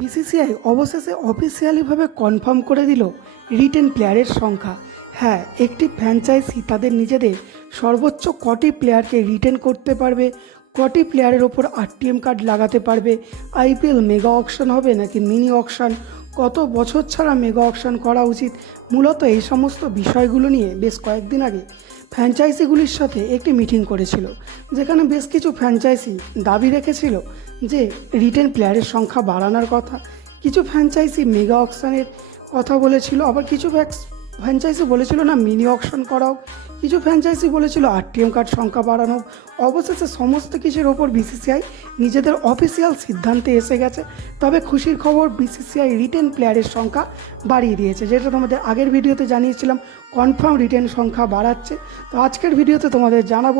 BCCI অবশেষে অফিসিয়ালিভাবে confirm করে দিল রিটেন প্লেয়ারের সংখ্যা। হ্যাঁ একটি ফ্র্যাঞ্চাইজি তাদের নিজেদের সর্বোচ্চ কটি প্লেয়ারকে রিটেন করতে পারবে, কটি প্লেয়ারের ওপর আরটিএম কার্ড লাগাতে পারবে আইপিএল মেগা অকশন হবে নাকি মিনি অকশন কত বছর ছাড়া মেগা অকশন করা উচিত? মূলত এই সমস্ত বিষয়গুলো নিয়ে বেশ কয়েকদিন আগে ফ্র্যাঞ্চাইজিগুলির সাথে একটি মিটিং করেছিল, যেখানে বেশ কিছু ফ্র্যাঞ্চাইজি দাবি রেখেছিল যে রিটেন প্লেয়ারের সংখ্যা বাড়ানোর কথা, কিছু ফ্র্যাঞ্চাইজি মেগা অকশানের কথা বলেছিল, আবার কিছু ফ্র্যাঞ্চাইজি বলেছিল না, মিনি অকশন করাও, কিছু ফ্র্যাঞ্চাইজি বলেছিল আরটিএম কার্ড সংখ্যা বাড়ানো অবশেষে সমস্ত কিছুর ওপর বিসিসিআই নিজেদের অফিসিয়াল সিদ্ধান্তে এসে গেছে। তবে খুশির খবর বিসিসিআই রিটেন প্লেয়ারের সংখ্যা বাড়িয়ে দিয়েছে, যেটা তোমাদের আগের ভিডিওতে জানিয়েছিলাম কনফার্ম রিটেন সংখ্যা বাড়াচ্ছে। তো আজকের ভিডিওতে তোমাদের জানাব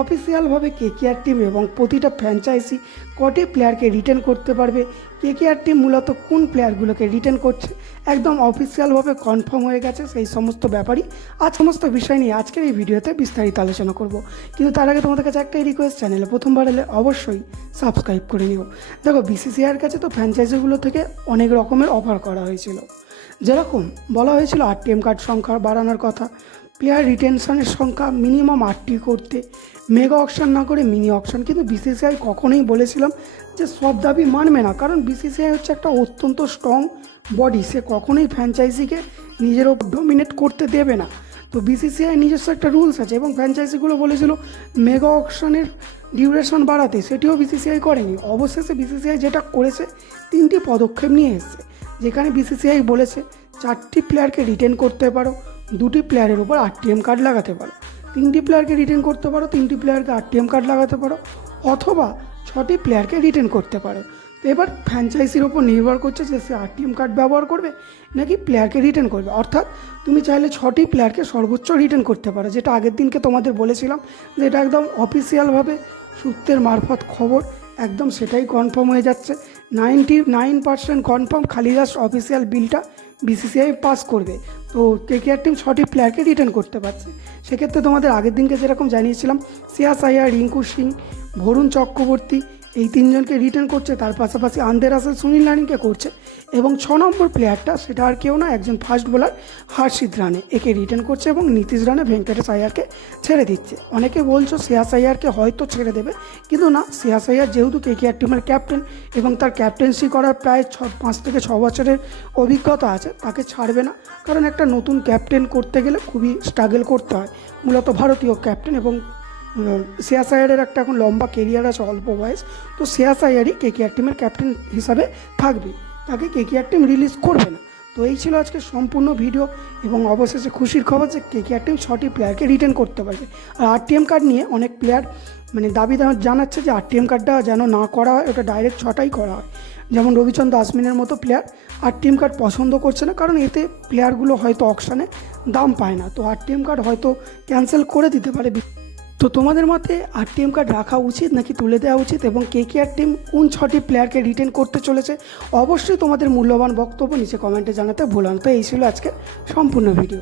অফিসিয়ালভাবে কেকেআর টিম এবং প্রতিটা ফ্র্যাঞ্চাইজি কটি প্লেয়ারকে রিটেন করতে পারবে, কে কেকেআর টিম মূলত কোন প্লেয়ারগুলোকে রিটেন করছে, একদম অফিসিয়ালভাবে কনফার্ম হয়ে গেছে সেই সমস্ত ব্যাপারই। আজ সমস্ত বিষয় নিয়ে আজকের এই ভিডিওতে বিস্তারিত আলোচনা করব। কিন্তু তার আগে তোমাদের কাছে একটাই রিকোয়েস্ট চ্যানেলে প্রথমবার এলে অবশ্যই সাবস্ক্রাইব করে নিও। দেখো বিসিসিআইয়ের কাছে তো ফ্র্যাঞ্চাইজিগুলো থেকে অনেক রকমের অফার করা হয়েছিল। যেরকম বলা হয়েছিল আরটিএম কার্ড সংখ্যা বাড়ানোর কথা প্লেয়ার রিটেনশনের সংখ্যা মিনিমাম আটটি করতে মেগা অকশন না করে মিনি অকশন কিন্তু বিসিসিআই কখনোই বলেছিলাম যে সব দাবি মানবে না, কারণ বিসিসিআই হচ্ছে একটা অত্যন্ত স্ট্রং বডি সে কখনোই ফ্র্যাঞ্চাইজিকে নিজের ওপর ডমিনেট করতে দেবে না। তো বিসিসিআই নিজস্ব একটা রুলস আছে এবং ফ্র্যাঞ্চাইজিগুলো বলেছিল মেগা অকশনের ডিউরেশন বাড়াতে, সেটিও বিসিসিআই করেনি। অবশেষে বিসিসিআই যেটা করেছে, তিনটি পদক্ষেপ নিয়ে এসেছে। যেখানে বিসিসিআই বলেছে, চারটি প্লেয়ারকে রিটেন করতে পারো, দুটি প্লেয়ারের উপর আরটিএম কার্ড লাগাতে পারো। তিনটি প্লেয়ারকে রিটেন করতে পারো, তিনটি প্লেয়ারকে আরটিএম কার্ড লাগাতে পারো, অথবা ছটি প্লেয়ারকে রিটেন করতে পারো। তো এবার ফ্র্যাঞ্চাইজির ওপর নির্ভর করছে যে সে আরটিএম কার্ড ব্যবহার করবে নাকি প্লেয়ারকে রিটার্ন করবে। অর্থাৎ তুমি চাইলে ছটি প্লেয়ারকে সর্বোচ্চ রিটার্ন করতে পারো, যেটা আগের দিনকে তোমাদের বলেছিলাম যে এটা একদম অফিসিয়ালভাবে সূত্রের মারফত খবর, একদম সেটাই কনফার্ম হয়ে যাচ্ছে। নাইনটি নাইন পার্সেন্ট কনফার্ম খালি জাস্ট অফিসিয়াল বিলটা বিসিসিআই পাস করবে। তো কে কেকেআর টিম ছটি প্লেয়ারকে রিটার্ন করতে পারছে। সেক্ষেত্রে তোমাদের আগের দিনকে যেরকম জানিয়েছিলাম সিয়াস আইয়ার রিঙ্কু সিং ভরুণ চক্রবর্তী এই তিনজনকে রিটার্ন করছে, তার পাশাপাশি আন্দের আসল সুনীল রানিকে করছে এবং ছ নম্বর প্লেয়ারটা সেটা আর কেউ না, একজন ফাস্ট বোলার হর্ষিত রানে। একে রিটার্ন করছে এবং নীতিশ রানে ভেঙ্কটেশ আয়ারকে ছেড়ে দিচ্ছে। অনেকে বলছো শ্রেয়াস আয়ারকে হয়তো ছেড়ে দেবে, কিন্তু না, শ্রেয়াস আয়ার যেহেতু কেকেআর টিমের ক্যাপ্টেন এবং তার ক্যাপ্টেন্সি করার প্রায় ছ, পাঁচ থেকে ছ বছরের অভিজ্ঞতা আছে, তাকে ছাড়বে না। কারণ একটা নতুন ক্যাপ্টেন করতে গেলে খুবই স্ট্রাগল করতে হয়। মূলত ভারতীয় ক্যাপ্টেন এবং শ্রেয়াস আয়ারের একটা এখন লম্বা কেরিয়ার আছে, অল্প বয়স। তো শ্রেয়াস আয়ারই কেকেআর টিমের ক্যাপ্টেন হিসাবে থাকবে। তাকে কে কেকেআর টিম রিলিজ করবে না। তো এই ছিল আজকে সম্পূর্ণ ভিডিও এবং অবশেষে খুশির খবর যে কে কেকেআর টিম ছটি প্লেয়ারকে রিটার্ন করতে পারবে। আর আরটিএম কার্ড নিয়ে অনেক প্লেয়ার মানে দাবি জানাচ্ছে যে আরটিএম কার্ডটা যেন না করা হয়, ওটা ডাইরেক্ট ছটাই করা হয়। যেমন রবিচন্দ্র আসমিনের মতো প্লেয়ার আর আরটিএম কার্ড পছন্দ করছে না, কারণ এতে প্লেয়ারগুলো হয়তো অকশানে দাম পায় না। তো আর আরটিএম কার্ড হয়তো ক্যান্সেল করে দিতে পারে। তো তোমাদের মতে আর টিএম কার্ড রাখা উচিত নাকি তুলে দেওয়া উচিত এবং কে কে আর টিম কোন ছটি প্লেয়ারকে রিটেন করতে চলেছে? অবশ্যই তোমাদের মূল্যবান বক্তব্য নিচে কমেন্টে জানাতে ভুলো না। তো এই ছিল আজকের সম্পূর্ণ ভিডিও